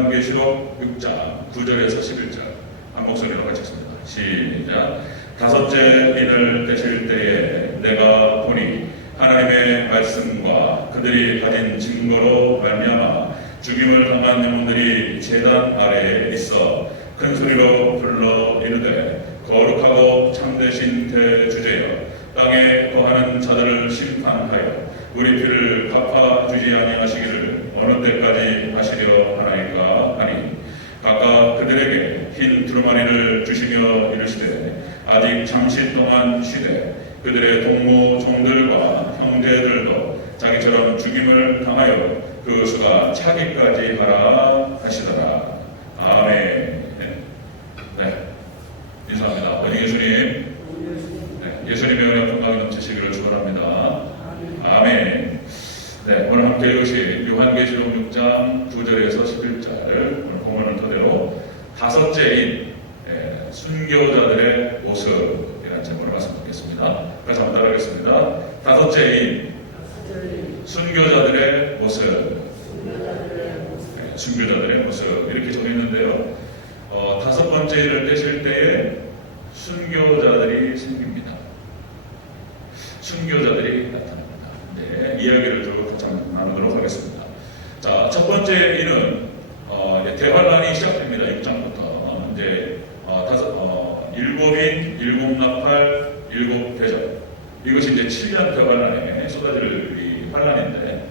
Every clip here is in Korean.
요한계시록 6장 9절에서 11절 한 목소리로 같이 읽습니다. 시작. 다섯째 인을 떼실 때에 내가 보니 하나님의 말씀과 그들이 가진 증거로 말미암아 죽임을 당한 영혼들이 제단 아래에 있어 큰 소리로 불러 이르되 거룩하고 참되신 대주제여 땅에 거하는 자들을 심판하여 우리 피를 갚아주지 아니하시기를 어느 때까지 하시려 하나이까 하니 각각 그들에게 흰 두루마리를 주시며 이르시되 아직 잠시 동안 쉬되 그들의 동무 종들과 형제들도 자기처럼 죽임을 당하여 그 수가 차기까지 하라 하시더라. 아멘. 네, 인사합니다. 어디 예수님? 네, 예수님의 은혜 평강이 넘치시기를 축원합니다. 아멘. 네, 오늘 함께 읽으신 요한계시록 6장 9절에서 11절 오늘 본문을 토대로 다섯째인 순교자들의 모습이라는 제목으로 말씀드리겠습니다. 그래서 한번 따라하겠습니다. 다섯째인 순교자들의 모습. 순교자들의 모습 이렇게 적혀있는데요. 다섯 번째 일을 떼실 때에 순교자들이 생깁니다. 순교자들이 나타납니다. 네, 이야기를 좀 나누도록 하겠습니다. 자, 첫 번째 일은 대환란이 시작됩니다. 6장부터 이제 일곱인, 일곱나팔, 일곱대접 이것이 이제 7년 대환란에 쏟아질 이 환란인데,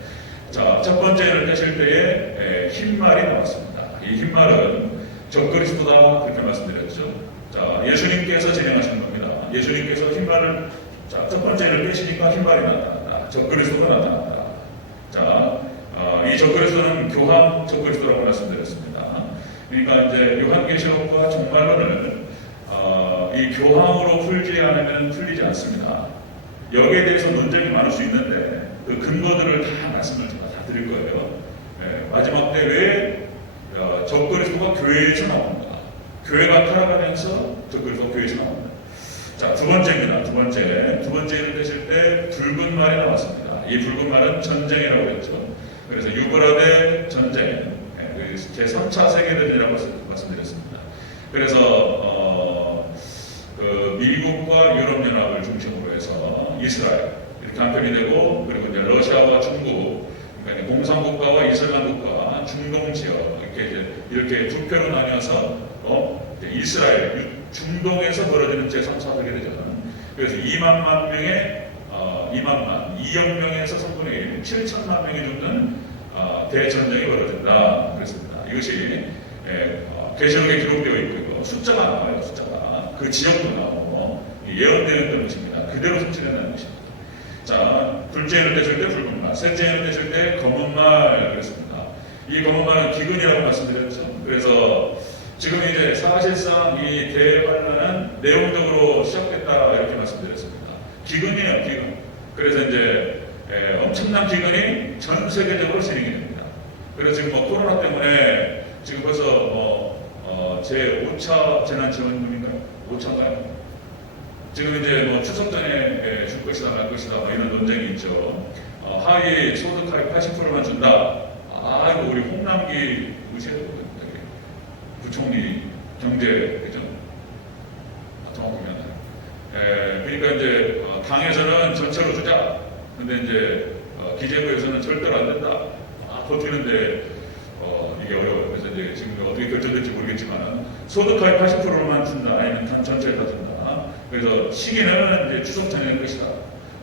자, 첫 번째 일을 떼실 때에 흰말이 나왔습니다. 이 흰말은 적그리스도다 그렇게 말씀드렸죠. 자, 예수님께서 진행하신 겁니다. 예수님께서 흰말을 첫 번째 일을 떼시니까 흰말이 나타난다. 적그리스도가 나타난다. 자, 이 적그리스도는 교황 적그리스도라고 말씀드렸습니다. 그러니까 이제 요한계시록과 종말론을 이 교황으로 풀지 않으면 풀리지 않습니다. 여기에 대해서 논쟁이 많을 수 있는데 그 근거들을 다 말씀을 제가 다 드릴 거예요. 마지막 때 왜 적그리스도가 교회에서 나옵니다. 교회가 타락하면서 적그리스도가 교회에서 나옵니다. 자, 두 번째입니다. 두 번째를 떼실 때 붉은 말이 나왔습니다. 이 붉은 말은 전쟁이라고 했죠. 그래서 유브라데 전쟁, 제3차 세계대전이라고 말씀드렸습니다. 그래서 미국과 유럽연합을 중심으로 해서 이스라엘 이렇게 한편이 되고, 그리고 이제 러시아와 중국, 그러니까 공산국가와 이슬람 국가, 중동 지역 이렇게 두 표로 나뉘어서 이스라엘, 중동에서 벌어지는 제3차 세계대전. 그래서 2만 명의 2억 명에서 3분의 1, 7천만 명이 죽는 대전쟁이 벌어진다. 그렇습니다. 이것이 계시록에 기록되어 있고요. 숫자가 나와요. 숫자가 그 지역도 나오고 예언되는 것입니다. 그대로 성취된다는 것입니다. 자, 둘째는 떼실 때 붉은 말, 셋째는 떼실 때 검은 말 그랬습니다. 이 검은 말은 기근이라고 말씀드렸죠. 그래서 지금 이제 사실상 이 대환란은 내용적으로 시작됐다 이렇게 말씀드렸습니다. 기근이에요, 기근. 그래서 이제 엄청난 기근이 전 세계적으로 진행이 됩니다. 그래서 지금 코로나 때문에 지금 벌써 제 5차 재난지원금인가요? 5차인가요? 지금 이제 추석 전에 줄 것이다 말 것이다 이런 논쟁이 있죠. 하위 소득 하위 80%만 준다. 이거 우리 홍남기 부총리 경제 그죠? 정확하면 그러니까 이제 당에서는 전체로 주자. 근데 이제 기재부에서는 절대로 안 된다. 버티는데 이게 어려워요. 그래서 이제 지금 어떻게 결정될지 모르겠지만 소득 하위 80%만 준다. 아니면 전체를 다 준다. 그래서 시기는 이제 추석 전일 것이다.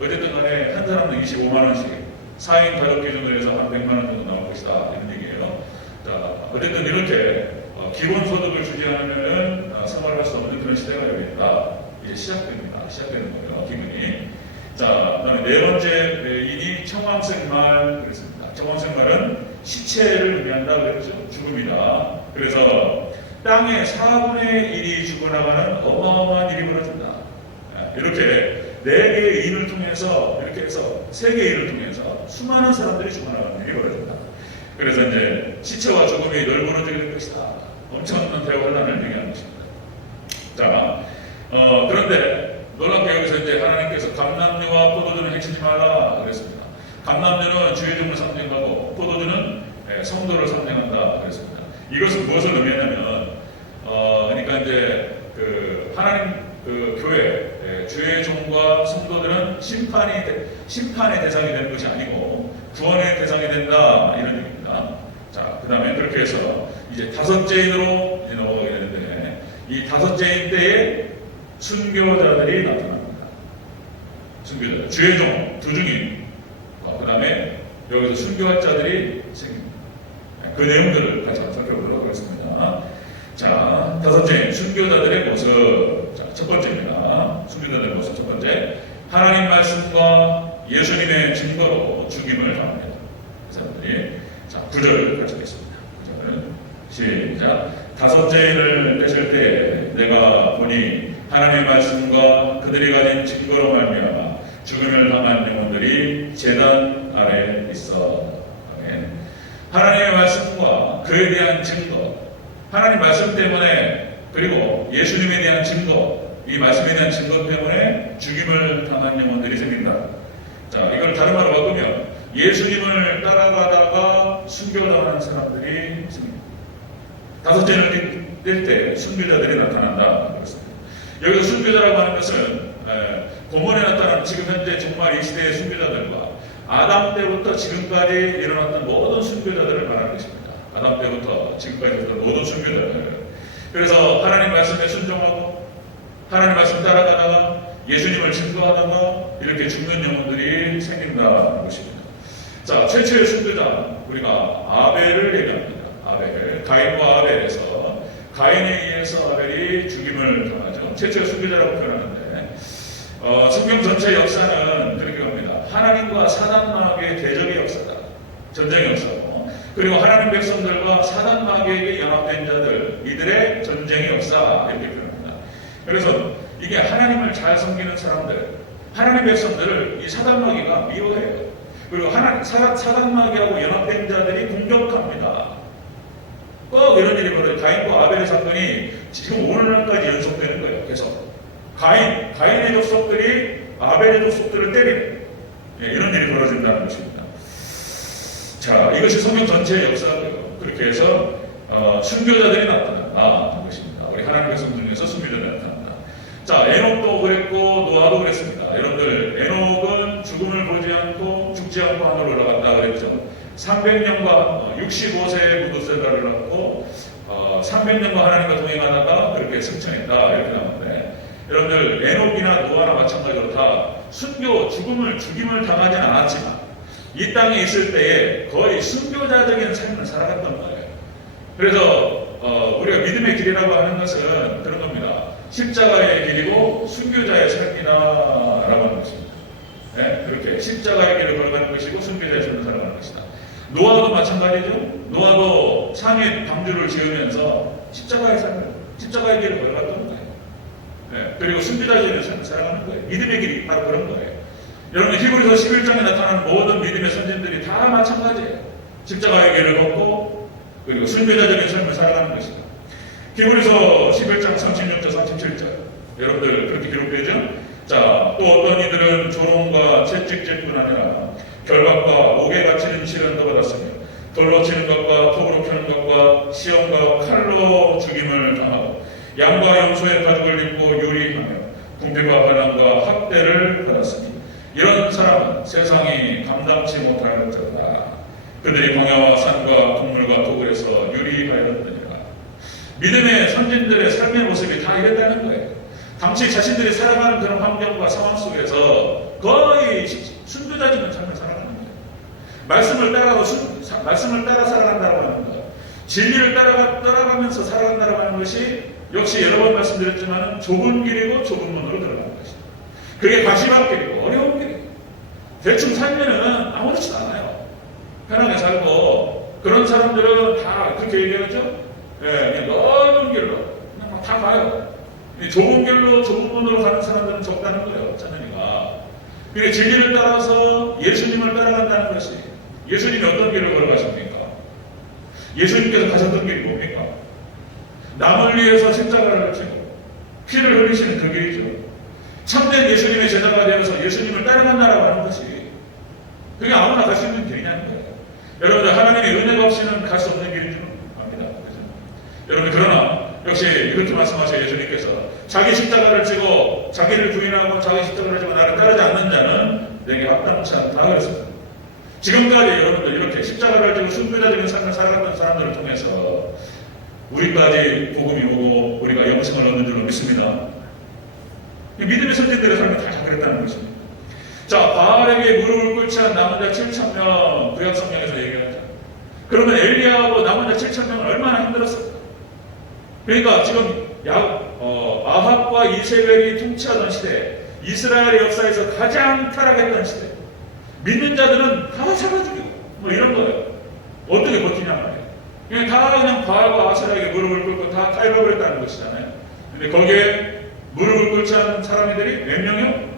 어쨌든 간에 한 사람은 25만 원씩 4인 가족 기준으로 해서 한 100만 원 정도 나올 것이다. 이런 얘기예요. 자, 어쨌든 이렇게 기본소득을 주지 않으면 생활할 수 없는 그런 시대가 열린다. 이제 시작됩니다. 시작되는 거예요. 기분이. 자, 그다음에 네 번째 인이 청황색말 그랬습니다. 청황색말은 시체를 의미한다 그랬죠. 죽음이다. 그래서 땅의 4분의 1이 죽어나가는 어마어마한 일이 벌어진다. 이렇게 네 개의 인을 통해서 이렇게 해서 세 개의 인을 통해서 수많은 사람들이 죽어나가는 일이 벌어진다. 그래서 이제 시체와 죽음이 널브러지게 될 것이다. 엄청난 대환란을 얘기하는 것입니다. 자, 그런데 놀랍게 여기서 이제 하나님께서 감람류와 포도주는 해치지 마라 그랬습니다. 감람류는 주의 종을 상징하고 포도주는 성도를 상징한다 그랬습니다. 이 이것은 무엇을 의미하냐면, 그러니까 이제 그 하나님 그 교회, 주의 종과 성도들은 심판의 대상이 되는 것이 아니고 구원의 대상이 된다, 이런 얘기입니다. 자, 그 다음에 그렇게 해서 이제 다섯째인으로 이제 넘어가게 되는데, 이 다섯째인 때에 순교자들이 나타납니다. 순교자, 주의 종, 두 중인, 그 다음에 여기서 순교할 자들이 생깁니다. 그 내용들을 같이 살펴보도록 하겠습니다. 자, 다섯째, 순교자들의 모습. 자, 첫 번째입니다. 순교자들의 모습 첫 번째. 하나님 말씀과 예수님의 증거로 죽임을 당합니다. 그 사람들이. 자, 9절을 같이 하겠습니다. 9절을. 시작. 다섯째를 뺏을 때 내가 보니 하나님의 말씀과 그들이 가진 증거로 말미암아 죽음을 당한 영혼들이 제단 아래 있어. 아멘. 하나님의 말씀과 그에 대한 증거, 하나님 말씀 때문에, 그리고 예수님에 대한 증거, 이 말씀에 대한 증거 때문에 죽임을 당한 영혼들이 생긴다. 자, 이걸 다른 말로 바꾸면 예수님을 따라가다가 순교당하는 사람들이 생깁니다. 다섯째를 뗄 때 순교자들이 나타난다. 그렇습니다. 여기서 순교자라고 하는 것은 고문에 나타난 지금 현재 정말 이 시대의 순교자들과 아담 때부터 지금까지 일어났던 모든 순교자들을 말하는 것입니다. 아담 때부터 지금까지 일어났던 모든 순교자들. 그래서 하나님 말씀에 순종하고 하나님 말씀 따라가다가 예수님을 증거하다가 이렇게 죽는 영혼들이 생긴다는 것입니다. 자, 최초의 순교자, 우리가 아벨을 얘기합니다. 아벨, 가인과 아벨에서 가인에 의해서 아벨이 죽임을 당하죠. 최초의 순교자라고 표현하는데, 성경 전체 역사는 그렇게 합니다. 하나님과 사단 마귀의 대적의 역사다. 전쟁의 역사고, 그리고 하나님 백성들과 사단 마귀에게 연합된 자들, 이들의 전쟁의 역사, 이렇게 표현합니다. 그래서 이게 하나님을 잘 섬기는 사람들, 하나님 백성들을 이 사단 마귀가 미워해요. 그리고 사단 마귀하고 연합된 자들이 공격합니다. 꼭 이런 일이 벌어요. 가인과 아벨의 사건이 지금 오늘날까지 연속되는 거예요. 계속 가인의 족속들이 아벨의 족속들을 때리는, 이런 일이 벌어진다는 것입니다. 자, 이것이 성경 전체의 역사고요. 그렇게 해서 순교자들이 나타난다는 것입니다. 우리 하나님 백성 중에서 순교자들이 나타난다. 자, 에녹도 그랬고 노아도 그랬습니다. 여러분들, 에녹은 죽음을 보지 않고 죽지 않고 하늘로 올라갔다 그랬죠. 300년과 65세의 무도세가를 낳고 300년과 하나님과 동행하다가 그렇게 승천했다, 이렇게 나오는데, 여러분들 에녹이나 노아나 마찬가지로 다 죽임을 당하지는 않았지만 이 땅에 있을 때에 거의 순교자적인 삶을 살아갔던 거예요. 그래서 우리가 믿음의 길이라고 하는 것은 그런 겁니다. 십자가의 길이고 순교자의 삶이다라고 하는 것입니다. 네? 그렇게 십자가의 길을 걸어가는 것이고 순교자의 삶을 살아가는 것이다. 노아도 마찬가지죠. 노아도 상해 방주를 지으면서 십자가의 길을 걸어갔던 거예요. 네. 그리고 순교자의 삶을 살아가는 거예요. 믿음의 길이 바로 그런 거예요. 여러분, 히브리서 11장에 나타나는 모든 믿음의 선진들이 다 마찬가지예요. 십자가의 길을 걷고 그리고 순교자적인 삶을 살아가는 것이다. 히브리서 11장 36절 37절 여러분들 그렇게 기록되죠? 자, 또 어떤 이들은 조롱과 채찍질뿐 아니라 결박과 옥에 갇히는 시련도 받았으며 돌로 치는 것과 톱으로 펴는 것과 시험과 칼로 죽임을 당하고 양과 염소의 가죽을 입고 요리하며 궁핍과 반항과 학대를 받았으니 이런 사람은 세상이 감당치 못할 자다. 그들이 광야와 산과 동물과 도굴에서 유리하였느니라. 믿음의 선진들의 삶의 모습이 다 이랬다는 거예요. 당시 자신들이 살아가는 그런 환경과 상황 속에서 거의 순교자적인 삶을 살아가는 거예요. 말씀을 따라 살아간다고 하는 것, 진리를 따라가면서 살아간다고 하는 것이 역시 여러 번 말씀드렸지만 좁은 길이고 좁은 문으로 들어가는 것이다. 그게 가시밭길이고 어려운 길이에요. 대충 살면은 아무렇지도 않아요. 편하게 살고 그런 사람들은 다 그렇게 얘기하죠. 그냥 넓은 길로 그냥 다 가요. 좁은 길로 좁은 문으로 가는 사람들은 적다는 거예요. 찬연이가. 그게 진리를 따라서 예수님을 따라간다는 것이, 예수님이 어떤 길을 걸어가십니까? 예수님께서 가셨던 길이 뭡니까? 남을 위해서 십자가를 지고 피를 흘리시는 그 길이죠. 참된 예수님의 제자가 되어서 예수님을 따라간다라고 하는 것이, 그게 아무나 갈 수 있는 길이냐는 거예요. 여러분들, 하나님의 은혜가 없이는 갈 수 없는 길인 줄 압니다. 그죠? 그렇게 말씀하셔요. 예수님께서 자기 십자가를 지고 자기를 부인하고 자기 십자가를 지고 나를 따르지 않는 자는 내게 합당치 않다 그랬습니다. 지금까지 여러분들 이렇게 십자가를 지고 순교자적인 삶을 살아갔던 사람들을 통해서 우리까지 복음이 오고 우리가 영생을 얻는 줄로 믿습니다. 믿음의 선진들의 삶이 다 그랬다는 것입니다. 자, 바알에게 무릎을 꿇지 않은 남은 자 7,000명 구약 성경에서 얘기하죠. 그러면 엘리야하고 남은 자 7,000명은 얼마나 힘들었을까? 그러니까 지금 아합과 이세벨이 통치하던 시대, 이스라엘의 역사에서 가장 타락했던 시대, 믿는 자들은 다 잡아 죽이고 뭐 이런 거예요. 어떻게 버티냐 말이에요. 그냥 바알과 아세라에게 무릎을 꿇고 다 타협해버렸다는 것이잖아요. 근데 거기에 무릎을 꿇지 않은 사람들이 몇 명이요?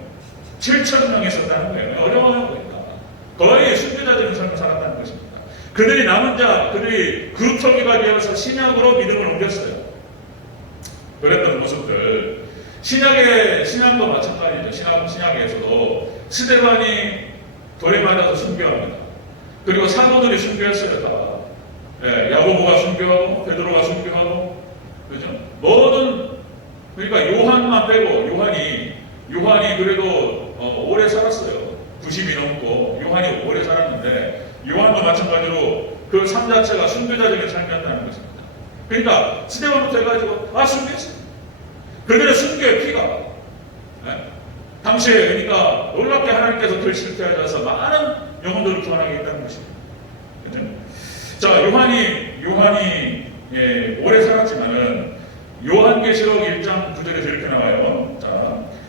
7,000명이 있었다는 거예요. 어려워요, 보니까. 거의 순교자적인 삶을 살았다는 것입니다. 그들이 남은 자, 그들이 그룹설계가 되어서 신약으로 믿음을 옮겼어요. 그랬던 모습들. 신약도 마찬가지죠. 신약에서도 스데반이 돌에 맞아서 순교합니다. 그리고 사도들이 순교했어요, 다. 예, 야고보가 순교하고, 베드로가 순교하고, 그죠? 그러니까 요한만 빼고, 요한이 그래도 오래 살았어요. 90이 넘고, 요한이 오래 살았는데, 요한도 마찬가지로 그 삶 자체가 순교자적인 삶이었다는 것입니다. 그러니까, 스데반부터 해가지고, 순교했어요. 그들의 순교의 피가, 당시에 그러니까 놀랍게 하나님께서 들실대하셔서 많은 영혼들을 구원하게 했다는 것입니다. 그렇죠? 자, 요한이 오래 살았지만은 요한계시록 1장 9절에서 이렇게 나와요.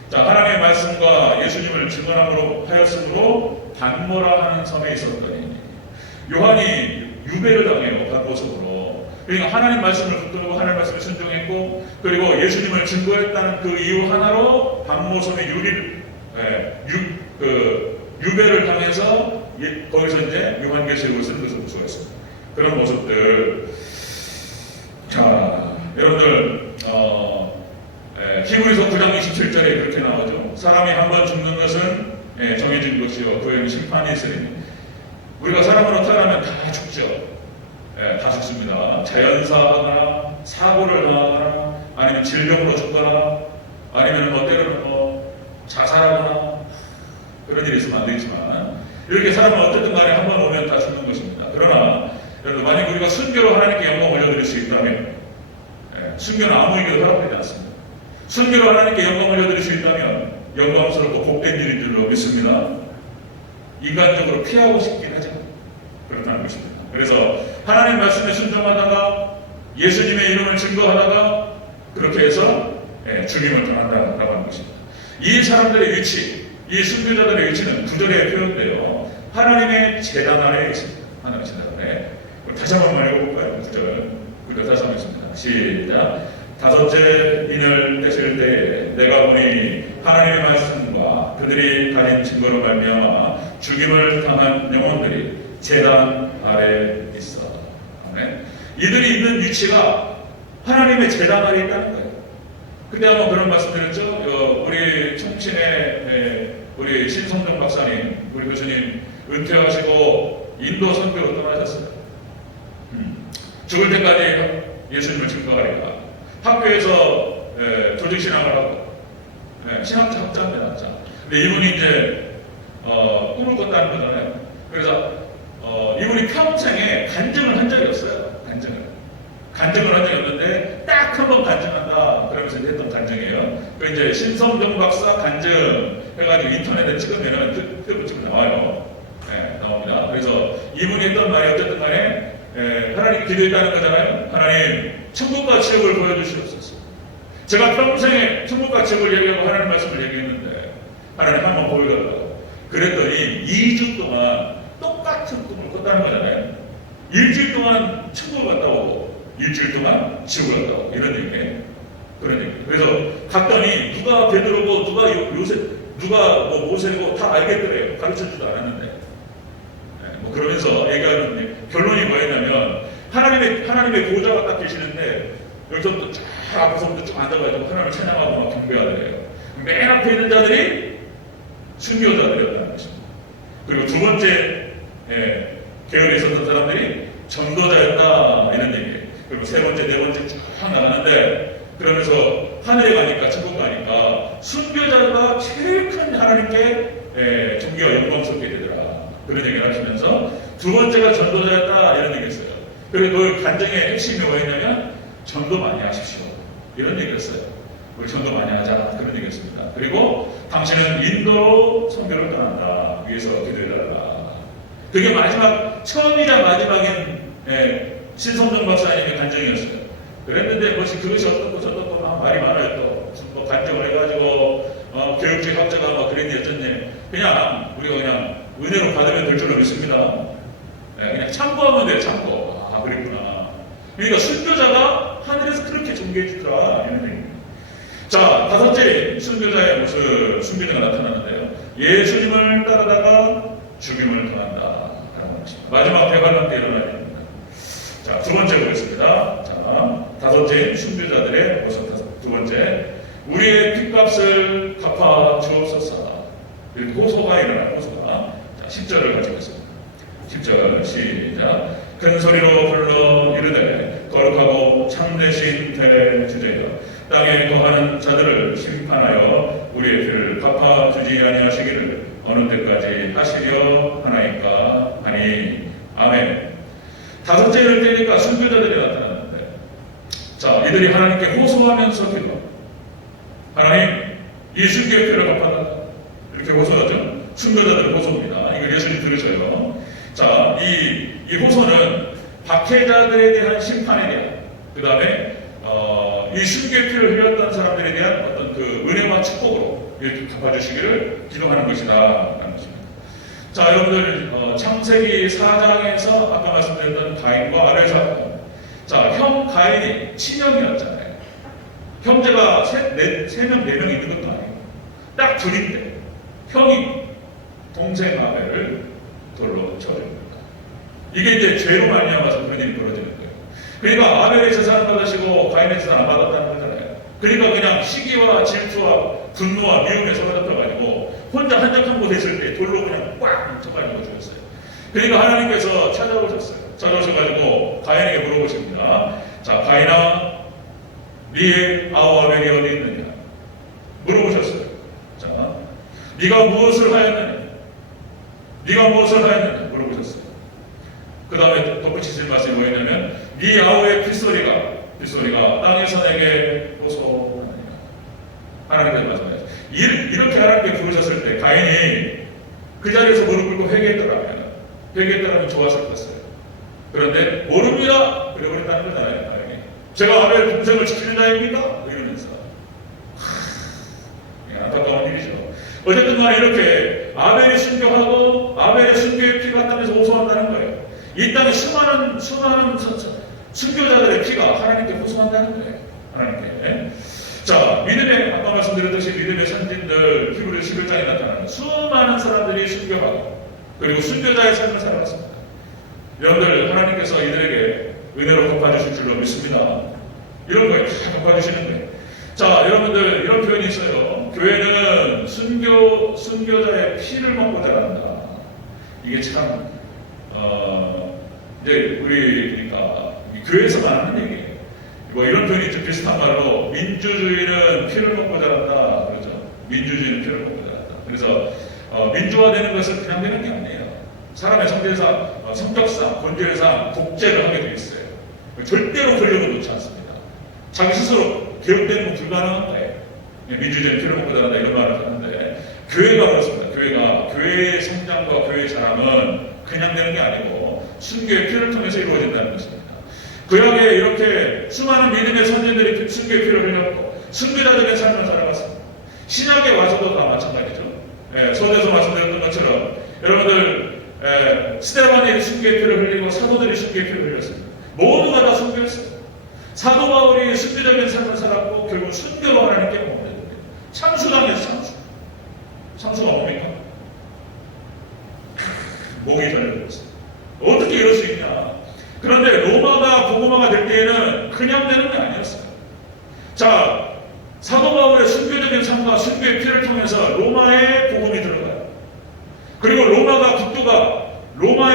자, 하나님의 말씀과 예수님을 증언함으로 하였으므로 단모라 하는 섬에 있었더니 요한이 유배를 당해요. 받고속으로. 그러니까 하나님 말씀을 붙들고 하나님 말씀을 순종했고 그리고 예수님을 증거했다는 그 이유 하나로 단모섬의 유배를 당해서 거기서 이제 요한계시록을 쓰는 것을 볼 수가 있습니다. 그런 모습들. 자, 여러분들 히브리서 9장 27절에 그렇게 나오죠. 사람이 한 번 죽는 것은 정해진 것이요 그에는 심판이 있으니 우리가 사람으로 태어나면 다 죽죠. 다 죽습니다. 자연사하거나 사고를 당하거나 아니면 질병으로 죽거나 아니면 때로는 자살하거나 그런 일이 있으면 안 되지만 이렇게 사람은 어쨌든 간에 한 번 오면 다 죽는 것입니다. 그러나 여러분 만약 우리가 순교로 하나님께 영광 올려드릴 수 있다면 순교는 아무 이유도 허락되지 않습니다. 순교로 하나님께 영광 올려드릴 수 있다면 영광스럽고 복된 일인 줄로 믿습니다. 인간적으로 피하고 싶긴 하죠. 그렇다는 것입니다. 그래서 하나님 말씀에 순종하다가 예수님의 이름을 증거하다가 그렇게 해서 죽임을 당한다고 하는 것입니다. 이 사람들의 위치, 이 순교자들의 위치는 9절에 표현되어 하나님의 제단 아래에 있습니다. 하나님의 제단 아래. 다시 한번 읽어볼까요? 9절 다시 한번 읽습니다. 시작. 다섯째 인을 떼실 때에 내가 보니 하나님의 말씀과 그들이 가진 증거로 말미암아 죽임을 당한 영혼들이 제단 아래에 있어. 아멘. 이들이 있는 위치가 하나님의 제단 아래에 있다는 거예요. 그때 한번 그런 말씀 드렸죠. 우리 청신의 우리 신성정 박사님, 우리 교수님 은퇴하시고 인도 선교로 떠나셨어요. 죽을 때까지 예수님을 증거하리라. 학교에서 조직신앙을 하고 신학자 학자입니다. 학자. 근데 이분이 이제 꿈을 꿨다는 거잖아요. 그래서 이분이 평생에 간증을 한 적이 없어요. 간증을 한 적이 없는데 딱 한 번 간증한다 그러면서 했던 간증이에요. 그 이제 신성정 박사 간증 해가지고 인터넷에 찍으면은 그때 붙이면 나와요. 나옵니다. 그래서 이분이 했던 말이 어쨌든 간에 하나님 기도했다는 거잖아요. 하나님 천국과 지옥을 보여주시옵소서. 제가 평생에 천국과 지옥을 얘기하고 하나님 말씀을 얘기했는데 하나님 한번 보여달라고 그랬더니 2주 동안 똑같은 꿈을 꿨다는 거잖아요. 일주일 동안 천국을 갔다 오고 일주일 동안 지옥을 갔다 오고 이런 얘기예요. 그런 얘기. 그래서 갔더니 누가 베드로고 누가 누가 모세고 다 알겠더래요. 가르쳐주지도 않았는데. 그러면서 얘기하는 결론이 뭐였냐면 하나님의 보좌가 딱 계시는데 여기서부터 쫙 앞에서부터 쭉 앉아가지고 하나님을 찬양하고 막 경배하더래요. 맨 앞에 있는 자들이 순교자들이었다는 것입니다. 그리고 두 번째 계열에 있었던 사람들이 전도자였다 이런 얘기예요. 그리고 세 번째, 네 번째 쭉 나가는데 그러면서 하늘에 가니까, 천국 가니까 순교자가 제일 큰 하나님께 존귀와 영광스럽게 되더라. 그런 얘기를 하시면서 두 번째가 전도자였다 이런 얘기를 했어요. 그리고 그 간증의 핵심이 뭐였냐면 전도 많이 하십시오. 이런 얘기를 했어요. 우리 전도 많이 하자. 그런 얘기였습니다. 그리고 당신은 인도로 선교를 떠난다. 위해서 기도해달라. 그게 마지막, 처음이자 마지막인 신성정 박사님의 간증이었어요. 그랬는데 그것이 어떻고 저떻고 막 말이 많아요. 또 뭐 간증을 해가지고 교육주의 학자가 막 그랬니 어쩌니. 그냥 우리가 그냥 은혜로 받으면 될 줄로 믿습니다. 그냥 참고하면 돼요. 참고. 아 그랬구나. 그러니까 순교자가 하늘에서 그렇게 존귀해 주더라. 이런 얘기입니다. 자, 다섯째 순교자의 모습, 순교자가 나타나는데요. 예수님을 따르다가 죽임을 당한다. 라고 하십니다. 마지막 대관람 때 일어나야 됩니다. 자, 두 번째 보겠습니다. 자, 다섯째 순교자들의 모습. 두 번째, 우리의 핏값을 갚아 주옵소서. 호소가 일어나요. 호소가. 자, 10절을 가지고 있습니다. 10절 시작. 큰 소리로 불러 이르되 거룩하고 참되신 대주제여 땅에 거하는 자들을 심판하여 우리의 피를 갚아주지 아니하시기를 어느 때까지 하시려 하나이까 하니. 아멘. 다섯째 이럴 때니까 순교자들이 나타났는데, 자, 이들이 하나님께 호소하면서 기도. 하나님, 이 순교의 피를 갚아달라. 이렇게 호소하죠. 순교자들의 호소입니다. 이걸 예수님 들으셔요. 자, 이 호소는 박해자들에 대한 심판에 대한, 그 다음에 이 순교의 피를 흘렸던 사람들에 대한 어떤 그 은혜와 축복으로 이렇게 갚아주시기를 기도하는 것이다 라는 것입니다. 자, 여러분들 창세기 4장에서 아까 말씀드렸던 가인과 아벨 사건. 자, 형 가인이 친형이었잖아요. 형제가 3명, 4명 있는 것도 아니고 딱 둘인데 형이 동생 아벨을 돌로 쳐줍니다. 이게 이제 죄로 말미암아서 그런 일이 벌어지는 거예요. 그러니까 아벨의 재산을 받으시고 가인의 재산을 안 받았다는 거잖아요. 그러니까 그냥 시기와 질투와 분노와 미움에 사로잡혀가지고 혼자 한적한 곳에 있을 때 돌로 그냥 꽉 뭉쳐가지고 죽었어요. 그러니까 하나님께서 찾아오셨어요. 찾아오셔가지고 가인에게 물어보십니다. 자, 가인아, 네의 아우 아벨이 어디 있느냐? 물어보셨어요. 자, 네가 무엇을 하였느냐? 네가 무엇을 하였느냐? 물어보셨어요. 그 다음에 덧붙이실 말씀이 뭐였냐면 네 아우의 핏소리가 땅에서 내게 호소하느니라. 하나님께서 말씀하셨어요. 이렇게 하나님께 부르셨을 때 가인이 그 자리에서 무릎 꿇고 회개했더라면 좋았을 것이었어요. 그런데 모릅니다. 그래버렸다는 거잖아요. 가인이. 제가 아벨 동생을 지키는 자입니까? 이러면서 안타까운 일이죠. 어쨌든 간에 이렇게 아벨이 순교하고 아벨의 순교의 피가 땅에서 호소한다는 거예요. 이 땅에 수많은 순교자들의 피가 하나님께 호소한다는 거예요. 하나님께. 자, 믿음의, 아까 말씀드렸듯이 믿음의 선진들, 히브리 11장에 나타나는 수많은 사람들이 순교하고 그리고 순교자의 삶을 살아갔습니다. 여러분들, 하나님께서 이들에게 은혜로 갚아주실 줄로 믿습니다. 이런 거에 다 갚아주시는 거예요. 자, 여러분들, 이런 표현이 있어요. 교회는 순교자의 피를 먹고 자란다. 이게 참 이제 그러니까 교회에서만 하는 얘기예요. 뭐 이런 표현이 좀 비슷한 말로 민주주의는 피를 먹고 자란다. 그렇죠? 민주주의는 피를 먹고 자란다. 그래서 민주화되는 것은 그냥 되는 게 아니에요. 사람의 성질상, 성격상, 본질상 독재를 하게 돼 있어요. 절대로 권력을 놓지 않습니다. 자기 스스로 개혁되는 건 불가능한 거예요. 민주주의는 피를 먹고 자란다 이런 말을 하는데 교회가 그렇습니다. 교회의 성장과 교회의 자랑은 그냥 되는 게 아니고 순교의 피를 통해서 이루어진다는 것입니다. 구약에 이렇게 수많은 믿음의 선진들이 순교의 피를 흘렸고 순교자들의 삶을 살아갔습니다. 신약에 와서도 다 마찬가지죠. 서두에서 말씀드렸던 것처럼 여러분들 스데반이 순교의 피를 흘리고 사도들이 순교의 피를 흘렸습니다. 모두가 다 순교했어요. 사도 바울이 순교적인 삶을 살았고 결국 순교로 하나님께 옵니다. 참수당했어요. 참수가 뭡니까? 목이 달려들었어요. 어떻게 이럴 수 있냐? 그런데 로마가 복음화가 될 때에는 그냥 되는 게 아니었어요. 자, 사도 바울의 순교적인 삶과 순교의 피를 통해서 로마의 복음이 들어가요. 그리고 로마의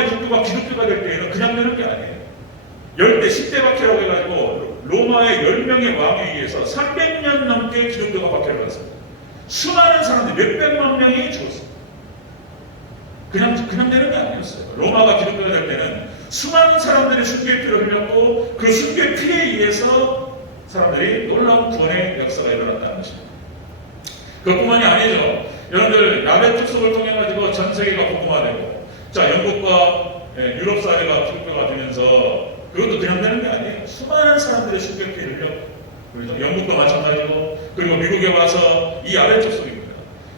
국도가 기독교가 될 때에는 그냥 되는 게 아니에요. 10대, 10대 박해라고 해가지고 로마 로마의 10명의 왕에 의해서 300년 넘게 기독교가 박해를 받았습니다. 수많은 사람들, 몇백만 명이 죽었습니다. 그냥 되는 게 아니었어요. 로마가 기독교가 될 때는 수많은 사람들이 순교의 피를 흘렸고 그 순교의 피에 의해서 사람들이 놀라운 구원의 역사가 일어났다는 것입니다. 그것뿐만이 아니죠. 여러분들 야베 특속을 통해 가지고 전 세계가 복음화되고, 자 영국과 유럽 사회가 기독교가 되면서 그것도 그냥 되는 게 아니에요. 수많은 사람들의 순교의 피를 흘렸고, 그래서 영국도 마찬가지고, 그리고 미국에 와서 이 야베 특속입니다.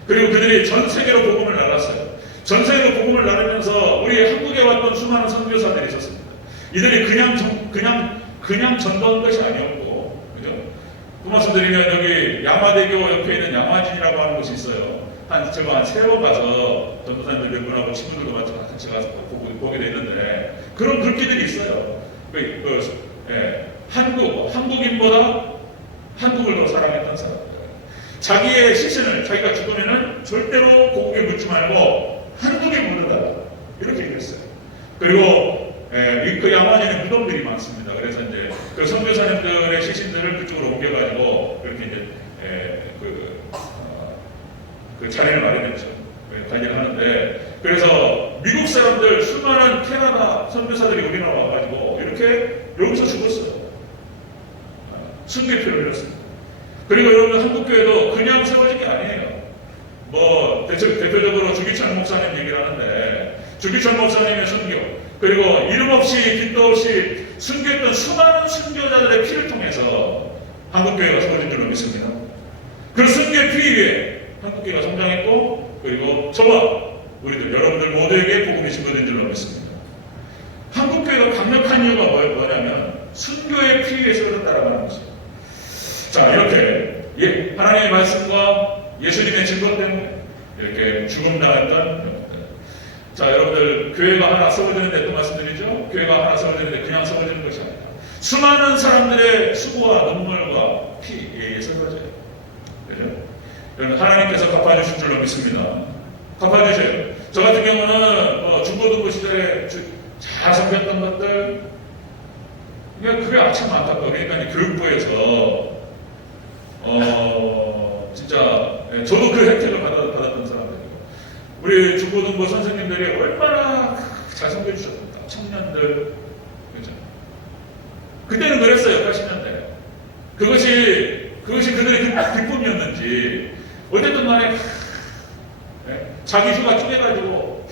그리고 그들이 전 세계로 복음을 날랐어요. 전 세계로 복음을 나누면서 우리 한국에 왔던 수많은 선교사들이 있었습니다. 이들이 그냥 전도한 것이 아니었고, 그죠? 그 말씀 드리면 여기 양화대교 옆에 있는 양화진이라고 하는 곳이 있어요. 제가 한 3번 가서 전도사님들 몇 분하고 친구들도 같이 가서 보게 되는데 그런 글귀들이 있어요. 한국인보다 한국을 더 사랑했던 사람들. 자기의 시신을 자기가 죽으면은 절대로 고국에 묻지 말고 한국에 묻는다. 이렇게 얘기했어요. 그리고 그 양화진에 무덤들이 많습니다. 그래서 이제 그 선교사님들의 시신들을 그쪽으로 옮겨가지고 그렇게 이제 그 자리를 마련했죠. 관리를 하는데, 그래서 미국 사람들 수많은 캐나다 선교사들이 우리나라 와가지고 이렇게 여기서 죽었어요. 순교표를 흘렸습니다. 그리고 여러분 한국교회도 그냥 세워진 게 아니에요. 뭐 대표적으로 주기철 목사님 얘기를 하는데, 주기철 목사님의 순교, 그리고 이름 없이 깃도 없이 순교했던 수많은 순교자들의 피를 통해서 한국교회가 세워진 줄로 믿습니다. 그 순교의 피 위에 한국교회가 성장했고, 그리고 저와 우리들 여러분들 모두에게 복음이 증거된 줄로 믿습니다. 한국교회가 강력한 이유가 뭐냐면 순교의 피 위에서 흐른다라는 것입니다. 자, 이렇게 하나님의 말씀과 예수님의 증거 때문에 이렇게 죽음당했던 여러분들. 자, 여러분들 교회가 하나 세워지는데 또 말씀드리죠. 교회가 하나 세워지는데 그냥 세워지는 것이 아니라 수많은 사람들의 수고와 눈물과 피에 의해 세워져요. 그죠? 여러분 하나님께서 갚아주실 줄로 믿습니다. 갚아주세요. 저 같은 경우는 중고등부 시절에 잘 섬겼던 것들, 그게 참 안타까워요. 그러니까 이제 교육부에서 진짜 저도 그 혜택을 받았던 사람들이에요. 우리 중고등부 선생님들이 얼마나 잘 섬겨주셨습니까? 청년들, 그죠? 그때는 그랬어요. 80년대. 그것이 그들의 기쁨이었는지, 어쨌든 간에 자기 휴가 쪼개가지고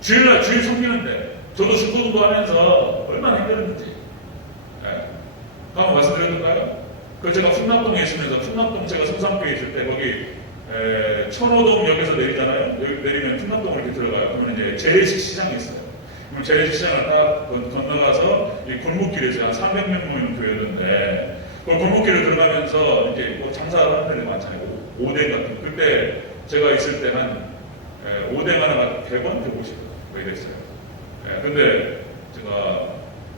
주일날 주일 섬기는데, 저도 중고등부 하면서 얼마나 힘들었는지 한번 말씀드렸던가요? 제가 풍남동에 있으면서, 풍남동 제가 성산교에 있을 때 거기 천호동역에서 내리잖아요. 여기 내리면 풍남동을 이렇게 들어가요. 그러면 이제 재래식 시장이 있어요. 그럼 재래식 시장을 딱 건너가서 이 골목길에서 한 300명 모이는 교회였는데, 그 골목길을 들어가면서 이제 뭐 장사하는 데가 많잖아요. 오뎅 같은 거. 그때 제가 있을 때 한 오뎅 하나가 100원, 150원 뭐 이랬어요. 근데 제가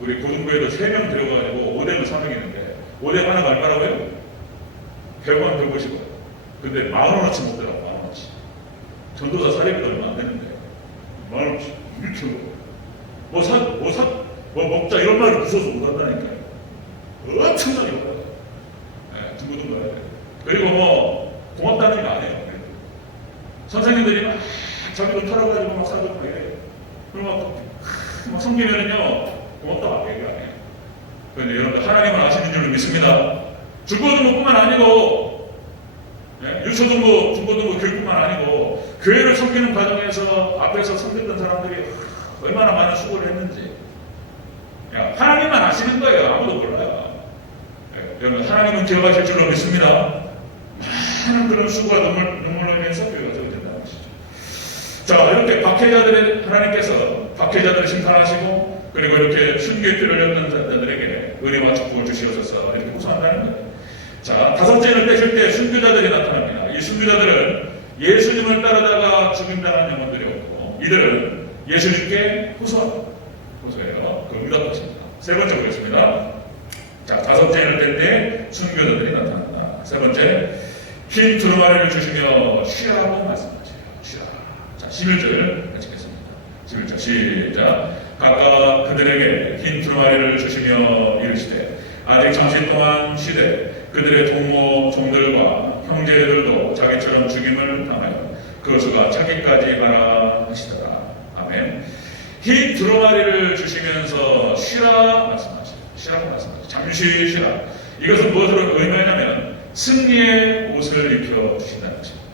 우리 고등부에도 3명 들어가지고 오뎅을 사먹이는데, 오뎅 하나가 얼마라고요? 100원, 150원. 근데 10,000원어치 먹더라고. 10,000원어치. 전도사 사례비도 얼마 안 되는데 10,000원어치 이렇게 뭐 먹자 이런 말을 무서워서 못한다니까요. 엄청나게 먹어요. 중고등부 가야 돼요. 그리고 뭐 고맙다는 일 안 해요. 선생님들이 막 자기 돈 털어가지고 막 사주고 막 이래요. 그리고 막 섬기면은요, 고맙다고 얘기 안 해요. 그런데 여러분들 하나님을 아시는 줄로 믿습니다. 중고등부뿐만 아니고, 유초등부, 중고등부 교육뿐만 아니고, 교회를 섬기는 과정에서 앞에서 섬겼던 사람들이 얼마나 많은 수고를 했는지, 하나님만 아시는 거예요. 아무도 몰라요. 여러분 하나님은 기억하실 줄로 믿습니다. 많은 그런 수고와 눈물로 인해서 교회가 세워진다는 것이죠. 자, 이렇게 박해자들의 하나님께서 박해자들을 심판하시고, 그리고 이렇게 순교의 피를 흘렸던 자들에게 은혜와 축복을 주시옵소서 이렇게 호소한다는 거예요. 자, 5째를 떼실 때 순교자들이 나타납니다. 이 순교자들은 예수님을 따르다가 죽임당한 영혼들이었고, 이들은 예수님께 호소해요. 그 응답하십니다. 3번째 보겠습니다. 자, 5째를 뗄 때 순교자들이 나타난다. 3번째, 흰 두루마리를 주시며 쉬라고 말씀하세요. 쉬라. 자, 11절 같이 읽겠습니다. 11절 시작. 각각 그들에게 흰 두루마리를 주시며 이르시되 아직 잠시 동안 쉬되 그들의 동무 종들과 형제들도 자기처럼 죽임을 당하여 그 수가 차기까지 가라 하시더라. 아멘. 흰 두루마리를 주시면서 쉬라 말씀하시죠. 쉬라고 말씀하시죠. 잠시 쉬라. 이것은 무엇을 의미하냐면 승리의 옷을 입혀 주신다는 것입니다.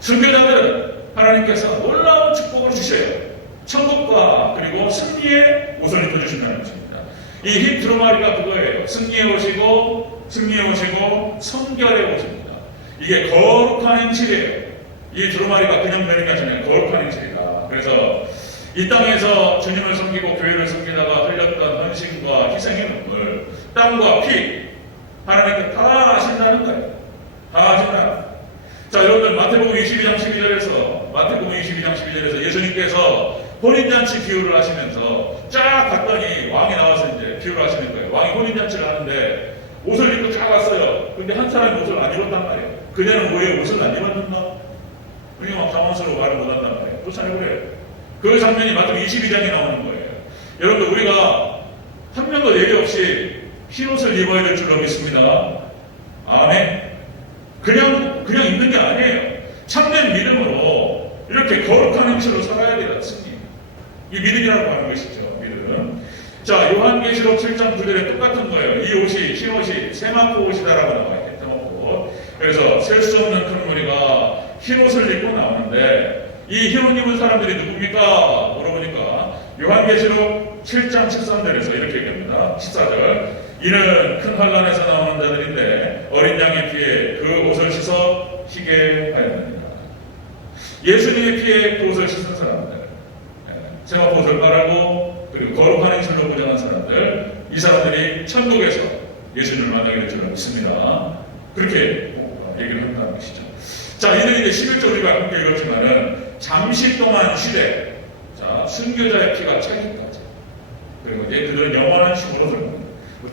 순교자들은 하나님께서 놀라운 축복을 주셔요. 천국과 그리고 승리의 옷을 입혀 주신다는 것입니다. 이 흰 두루마리가 그거예요. 승리의 옷이고 성결의 옷입니다. 이게 거룩한 행실이에요. 이 두루마리가 그냥 매는 게 아니라 거룩한 행실이다. 그래서 이 땅에서 주님을 섬기고 교회를 섬기다가 흘렸던 헌신과 희생의 눈물, 땀과 피 하나님께 다 하신다는 거예요. 다 하신다. 자, 여러분들 마태복음 22장 12절에서 예수님께서 혼인잔치 비유를 하시면서 쫙 갔더니 왕이 나와서 이제 비유를 하시는 거예요. 왕이 혼인잔치를 하는데 옷을 입고 쫙 왔어요. 근데 한 사람이 옷을 안 입었단 말이에요. 그녀는 왜 옷을 안 입었는가? 그냥 막 당황스러워 말을 못한단 말이에요. 그렇잖아요, 그래요. 그 장면이 마태복음 22장에 나오는 거예요. 여러분들, 우리가 한 명도 예외 없이 흰 옷을 입어야 될 줄로 믿습니다. 아멘. 그냥 입는 게 아니에요. 참된 믿음으로 이렇게 거룩한 행실로 살아야 되는 승리. 이 믿음이라고 하는 것이죠. 믿음. 자, 요한계시록 7장 9절에 똑같은 거예요. 이 옷이 흰 옷이 세마포 옷이다라고 나와요. 세마포. 그래서 셀 수 없는 큰 무리가 흰 옷을 입고 나오는데 이 흰 옷 입은 사람들이 누굽니까? 물어보니까 요한계시록 7장 13절에서 이렇게 얘기합니다. 14절. 이는 큰 환란에서 나오는 자들인데 어린 양의 피에 그 옷을 씻어 희게 하였느니라. 예수님의 피에 그 옷을 씻은 사람들, 세마포 옷을 빨고 그리고 거룩한 행실로 부정한 사람들, 이 사람들이 천국에서 예수님을 만나게 될 줄 믿습니다. 그렇게 얘기를 한다는 것이죠. 자, 이들이 이제 11절 우리가 함께 읽었지만은 잠시 동안 쉬되, 자, 순교자의 피가 차기까지, 그리고 이제 그들은 영원한 힘으로 들어갑니다.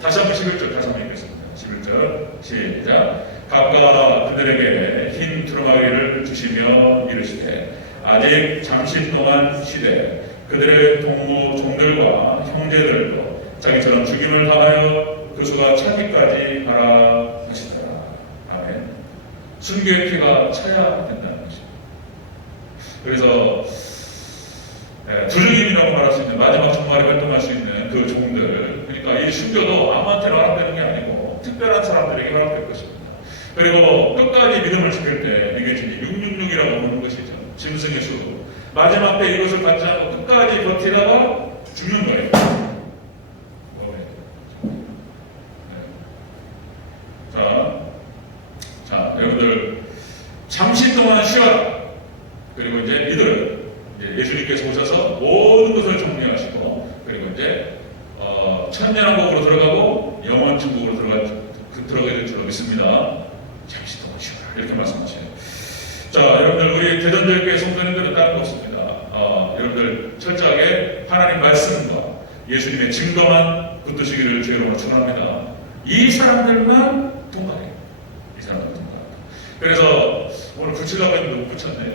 다시 한번 11절 다시 한번 읽겠습니다. 11절 시작. 각각 그들에게 흰 두루마리를 주시며 이르시되 아직 잠시 동안 쉬되 그들의 동무 종들과 형제들도 자기처럼 죽임을 당하여 그 수가 차기까지 가라 하시더라. 아멘. 순교의 피가 차야 된다는 것입니다. 그래서 두중임이라고 말할 수 있는 마지막 종말에 활동할 수 있는 그 종들, 그러니까 이 순교도 아무한테나 허락되는 게 아니고 특별한 사람들에게 허락될 것입니다. 그리고 끝까지 믿음을 지킬 때 이게 지금 666이라고 부르는 것이죠. 짐승의 수. 마지막 때 이것을 받지 않고 끝까지 버티다가 죽는 거예요. 자, 여러분들 잠시 동안 쉬어라. 그리고 이제 이들은 예수님께서 오셔서 모든 것을 정리하시고 그리고 이제 천년왕국으로 들어가고 영원 천국으로 들어가게 될 줄로 믿습니다. 잠시 동안 쉬어라. 이렇게 말씀하시네요. 자, 여러분들 우리 대전절교회 성도님들은 다른 거 없습니다. 여러분들 철저하게 하나님 말씀과 예수님의 증거만 붙드시기를 주여로 축원합니다. 이 사람들만 통과해요. 이 사람들 통과. 그래서 오늘 붙이려고 했는데 못 붙였네요.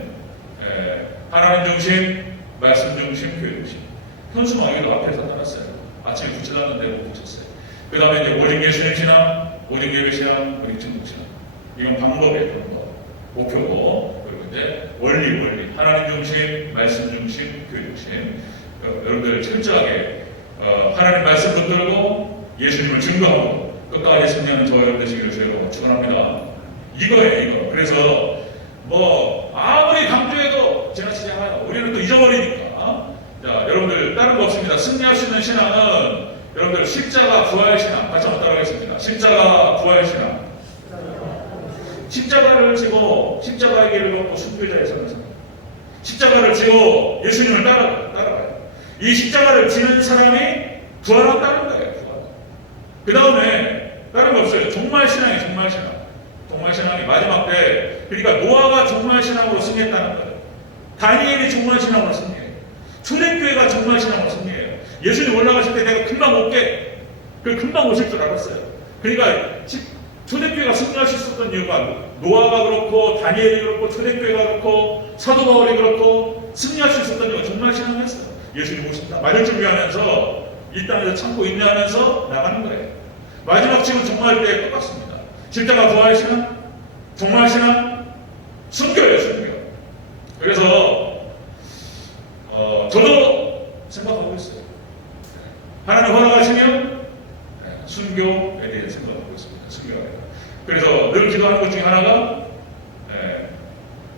하나님 중심, 말씀 중심, 교회 중심. 현수막에도 앞에서 나눴어요. 아침에 붙여놨는데 못 붙였어요. 그 다음에 이제 오직 예수님 신앙, 오직 예배 신앙, 오직 천국 신앙. 이건 방법이에요, 방법. 목표고, 그리고 이제 원리. 하나님 중심, 말씀 중심, 교회 중심. 여러분들 철저하게 하나님 말씀 붙들고 예수님을 증거하고 끝까지 승리하는 저와 여러분 되시기를 주여 축원합니다. 이거예요, 이거. 그래서 아무리 강조해도 지나치지 않아요. 우리는 또 잊어버리니까. 자, 여러분들 다른 거 없습니다. 승리할 수 있는 신앙은 여러분들 십자가 부활 신앙 같이 한번 따라하겠습니다. 십자가 부활 신앙. 십자가를 지고 십자가의 길을 걷고 순교자의 삶을 삽니다. 십자가를 지고 예수님을 따라가요. 이 십자가를 지는 사람이 부활한다는 거예요. 그 다음에 다른 거 없어요. 종말 신앙이 종말 신앙. 종말 신앙이 마지막 때, 그러니까 노아가 종말 신앙으로 승리했다는 거예요. 다니엘이 종말 신앙으로 승리해요. 초대교회가 종말 신앙으로 승리해요. 예수님 올라가실 때 내가 금방 올게. 금방 오실 줄 알았어요. 그러니까 초대교회가 승리할 수 있었던 이유가 노아가 그렇고 다니엘이 그렇고 초대교회가 그렇고 사도 바울이 그렇고 승리할 수 있었던 이유가 종말 신앙을 했어요. 예수님 오신다. 맞을 준비하면서 이 땅에서 참고 인내하면서 나가는 거예요. 마지막 집은 종말 때에 똑같습니다. 십자가 부활 신앙, 종말 신앙, 순교예요, 순교. 그래서 저도 생각하고 있어요. 하나님 허락하시면 순교에 대해 생각하고 있습니다. 순교에 대해. 그래서 늘 기도하는 것 중에 하나가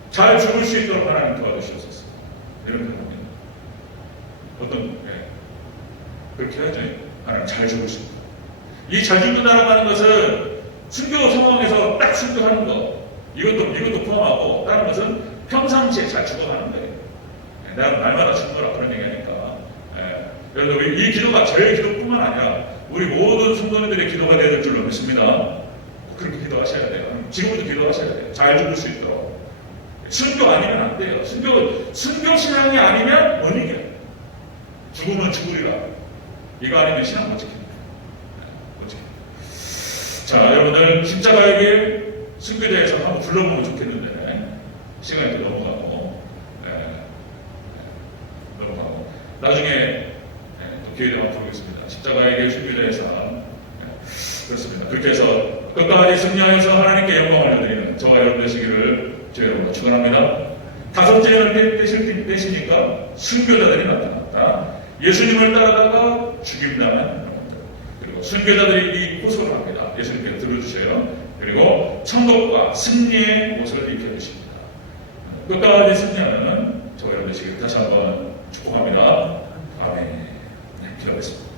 잘 죽을 수 있도록 하나님 도와주시옵소서. 이런 생각입니다. 그렇게 해야죠. 하나님 잘 죽을 수 있도록. 이 잘 죽는다라고 하는 것은 순교 상황에서 딱 순교하는 거, 이것도 포함하고 다른 것은 평상시에 잘 죽어가는 거예요. 내가 날마다 죽노라 그런 얘기하니까. 그래서 우리 이 기도가 저의 기도뿐만 아니라 우리 모든 성도님들의 기도가 되는 줄로 믿습니다. 그렇게 기도하셔야 돼요. 지금부터 기도하셔야 돼요. 잘 죽을 수 있도록. 순교 아니면 안 돼요. 순교 신앙이 아니면 못 이겨요. 죽으면 죽으리라. 이거 아니면 신앙 못 지킵니다. 못 지킵니다. 자, 여러분들 십자가의 길 순교자에서 한번 불러보면 좋겠는데 시간이 또 넘어가고 나중에 또 기회 되면 부르겠습니다. 십자가의 길 순교자에서 그렇습니다. 그렇게 해서 끝까지 승리하여서 하나님께 영광을 올려드리는 저와 여러분 되시기를 주여 축원합니다. 다섯째는 때시니까 순교자들이 나타났다. 예수님을 따라다가 죽임당한 여러분들, 그리고 순교자들이 이 호소를 합니다. 예수님께서 들어주세요. 그리고 천국과 승리의 모습을 입혀주십니다. 끝까지 승리하는 저와 여러분 되시기를 다시 한번 축복합니다. 아멘. 네, 기도하겠습니다.